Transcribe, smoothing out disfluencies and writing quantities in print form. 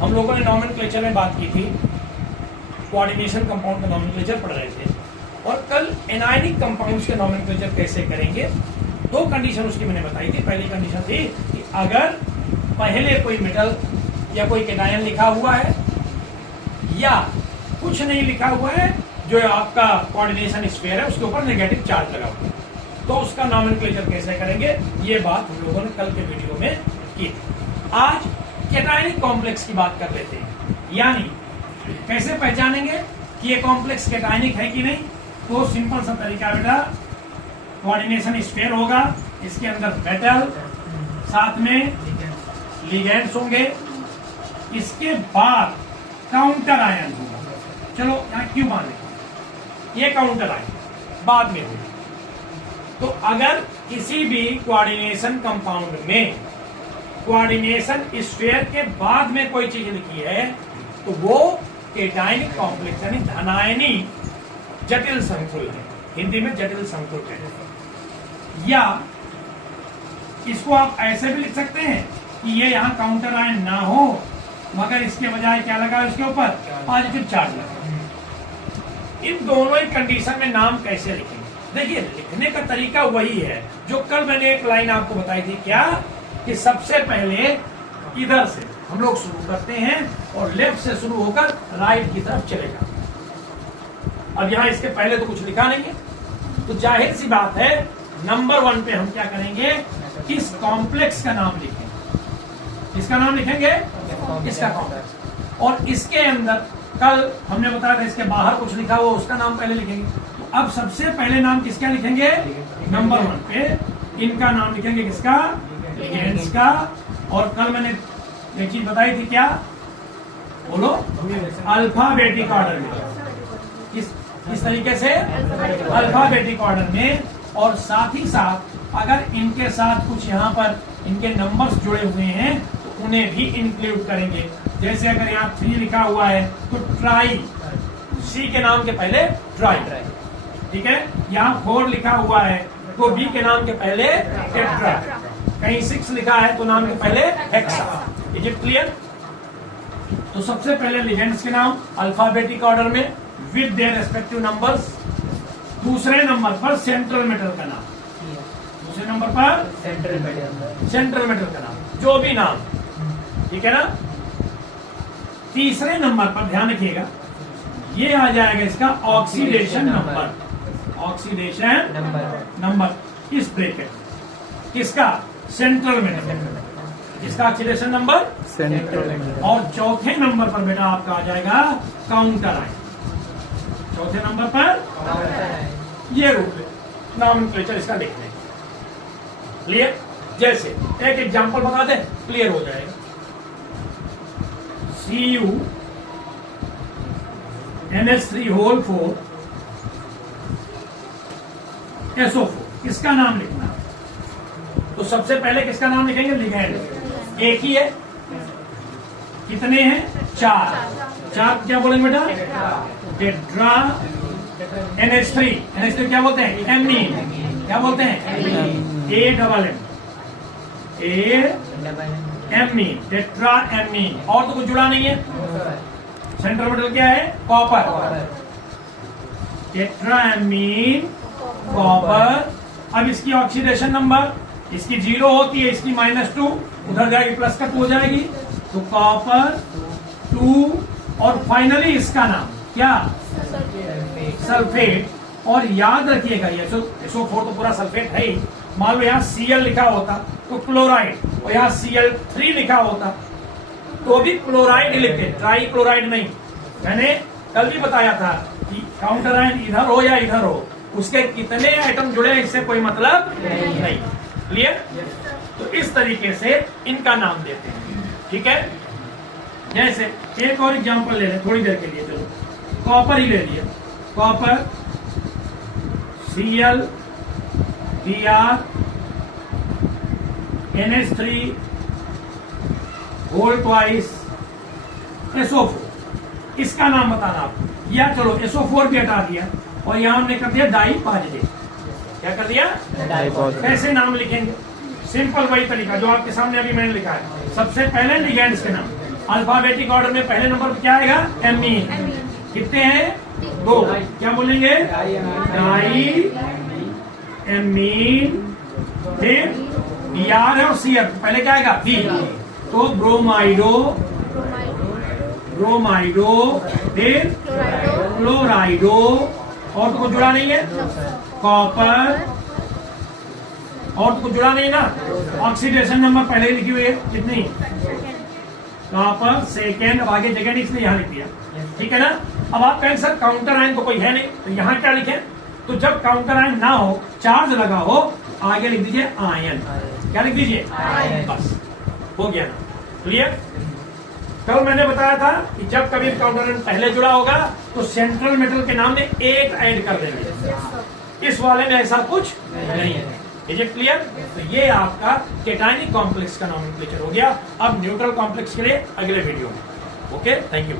हम लोगों ने नॉमेनक्लेचर में बात की थी, कोऑर्डिनेशन कंपाउंड का नॉमेनक्लेचर पढ़ रहे थे, और कल एनायनिक कंपाउंड्स के नॉमेनक्लेचर कैसे करेंगे। दो कंडीशन उसकी मैंने बताई थी। पहली कंडीशन थी कि अगर पहले कोई मेटल या कोई केटायन लिखा हुआ है या कुछ नहीं लिखा हुआ है, जो आपका कोऑर्डिनेशन स्फीयर है उसके ऊपर नेगेटिव चार्ज लगा हुआ है, तो उसका नॉमेनक्लेचर कैसे करेंगे, ये बात हम लोगों ने कल के वीडियो में की थी। आज केटायनिक कॉम्प्लेक्स की बात कर लेते हैं, यानी कैसे पहचानेंगे कि ये कॉम्प्लेक्स केटायनिक है कि नहीं। तो सिंपल सा तरीका बेटा, कोऑर्डिनेशन स्फीयर होगा, इसके अंदर मेटल, साथ में लिगेंड्स होंगे, इसके बाद काउंटर आयन होगा। चलो यहाँ क्यों माने, ये काउंटर आयन बाद में होगा। तो अगर किसी भी कोऑर्डिनेशन कंपाउंड में कोऑर्डिनेशन स्फीयर के बाद में कोई चीज लिखी है तो वो केटायनिक कॉम्प्लेक्स यानी धनायनी जटिल संकुल है, हिंदी में जटिल संकुल कहते हैं। या इसको आप ऐसे भी लिख सकते हैं कि ये यहाँ काउंटर आयन ना हो, मगर इसके बजाय क्या लगा है उसके ऊपर, पॉजिटिव चार्ज लगा। इन दोनों ही कंडीशन में नाम कैसे लिखेंगे। देखिए लिखने का तरीका वही है जो कल मैंने एक लाइन आपको बताई थी, क्या कि सबसे पहले इधर से हम लोग शुरू करते हैं और लेफ्ट से शुरू होकर राइट की तरफ चलेगा। अब यहाँ इसके पहले तो कुछ लिखा नहीं है, तो जाहिर सी बात है नंबर 1 पे हम क्या करेंगे, इस कॉम्प्लेक्स का नाम लिखेंगे। इसका नाम लिखेंगे, इसका कॉम्प्लेक्स, और इसके अंदर कल हमने बताया था इसके बाहर कुछ लिखा हुआ उसका नाम पहले लिखेंगे। तो अब सबसे पहले नाम किसका लिखेंगे, नंबर 1 पे इनका नाम लिखेंगे, किसका, लिगेंड्स का। और कल मैंने एक चीज बताई थी, क्या बोलो, अल्फाबेटिक ऑर्डर में, किस तरीके से, अल्फाबेटिक ऑर्डर में। और साथ ही साथ अगर इनके साथ कुछ यहाँ पर इनके नंबर्स जुड़े हुए हैं तो उन्हें भी इंक्लूड करेंगे। जैसे अगर यहाँ 3 लिखा हुआ है तो ट्राई, सी के नाम के पहले ट्राई, ठीक है। यहाँ 4 लिखा हुआ है तो बी के नाम के पहले टेट्रा, कहीं 6 लिखा है तो नाम के पहले हेक्सा। Is it clear. तो सबसे पहले लिगेंड्स के नाम अल्फाबेटिक ऑर्डर में विद देयर रेस्पेक्टिव नंबर्स। दूसरे नंबर पर सेंट्रल मेटल का नाम, दूसरे नंबर पर सेंट्रल मेटल का नाम, जो भी नाम, ठीक है ना। तीसरे नंबर पर ध्यान रखिएगा, ये आ जाएगा इसका ऑक्सीडेशन नंबर, ऑक्सीडेशन नंबर इस ब्रैकेट, किसका, सेंट्रल मेटल, जिसका ऑक्सीडेशन नंबर सेंट्रल। और चौथे नंबर पर बेटा आपका आ जाएगा काउंटर आयन, चौथे नंबर पर ये रूप नॉमेनक्लेचर इसका लिखने। क्लियर। जैसे एक एग्जांपल बता दे, क्लियर हो जाएगा। Cu NH3 होल 4 SO4, इसका नाम लिखना। तो सबसे पहले किसका नाम लिखेंगे, लिगेंड। एक ही है, कितने हैं, 4 क्या बोलेंगे बेटा, टेट्रा NH3 क्या बोलते हैं, एमीन, क्या बोलते हैं, एमीन, टेट्रा एमीन। और तो कुछ जुड़ा नहीं है। सेंट्रल मेटल क्या है, कॉपर, टेट्रा एमीन कॉपर। अब इसकी ऑक्सीडेशन नंबर, इसकी 0 होती है, इसकी -2, उधर जाएगी प्लस का 2 हो जाएगी, तो कॉपर 2। और फाइनली इसका नाम क्या, सल्फेट। और याद रखिएगा ये SO4 तो पूरा सल्फेट है ही। मान लो यहाँ Cl लिखा होता तो क्लोराइड, और यहाँ Cl3 लिखा होता तो भी क्लोराइड लिखते, ट्राई क्लोराइड नहीं। मैंने कल भी बताया था कि काउंटर आयन इधर हो या इधर हो, उसके कितने एटम जुड़े इससे कोई मतलब नहीं। क्लियर। तो इस तरीके से इनका नाम देते हैं, ठीक है। जैसे एक और एग्जांपल ले लें थोड़ी देर के लिए, चलो कॉपर ही ले लिया, copper Cl Br NH3 whole twice SO4, इसका नाम बताना आप। या चलो SO4 भी हटा दिया और यहां हमने कर दिया डाई पॉजिटिव। क्या कर दिया, डाई पॉजिटिव। कैसे नाम लिखेंगे, सिंपल वही तरीका जो आपके सामने अभी मैंने लिखा है। सबसे पहले लिगेंड्स के नाम, अल्फाबेटिक ऑर्डर में पहले नंबर पर क्या आएगा? एमीन। कितने हैं? 2। क्या बोलेंगे? Die amine. फिर BR है और CF, पहले क्या आएगा? B। तो ब्रोमाइडो, ब्रोमाइडो, फिर क्लोराइडो, और तो कुछ जुड़ा नहीं है। कॉपर, और तो कुछ जुड़ा नहीं ना। ऑक्सीडेशन नंबर पहले लिखी हुई है, कितनी? कॉपर सेकेंड, अब आगे जगह नहीं इसलिए यहाँ लिख दिया, ठीक है ना। अब आप कहें सर काउंटर आयन तो कोई है नहीं, तो यहाँ क्या लिखें? तो जब काउंटर आयन ना हो, चार्ज लगा हो, आगे लिख दीजिए आयन। क्या लिख दीजिए? बस हो गया ना, क्लियर। कल मैंने बताया था कि जब कभी काउंटर आयन पहले जुड़ा होगा तो सेंट्रल मेटल के नाम में 8 ऐड कर देंगे। इस वाले में ऐसा कुछ नहीं है। Is it clear? तो ये आपका केटायनिक कॉम्प्लेक्स का नॉमेनक्लेचर हो गया। अब न्यूट्रल कॉम्प्लेक्स के लिए अगले वीडियो में। Okay, thank you.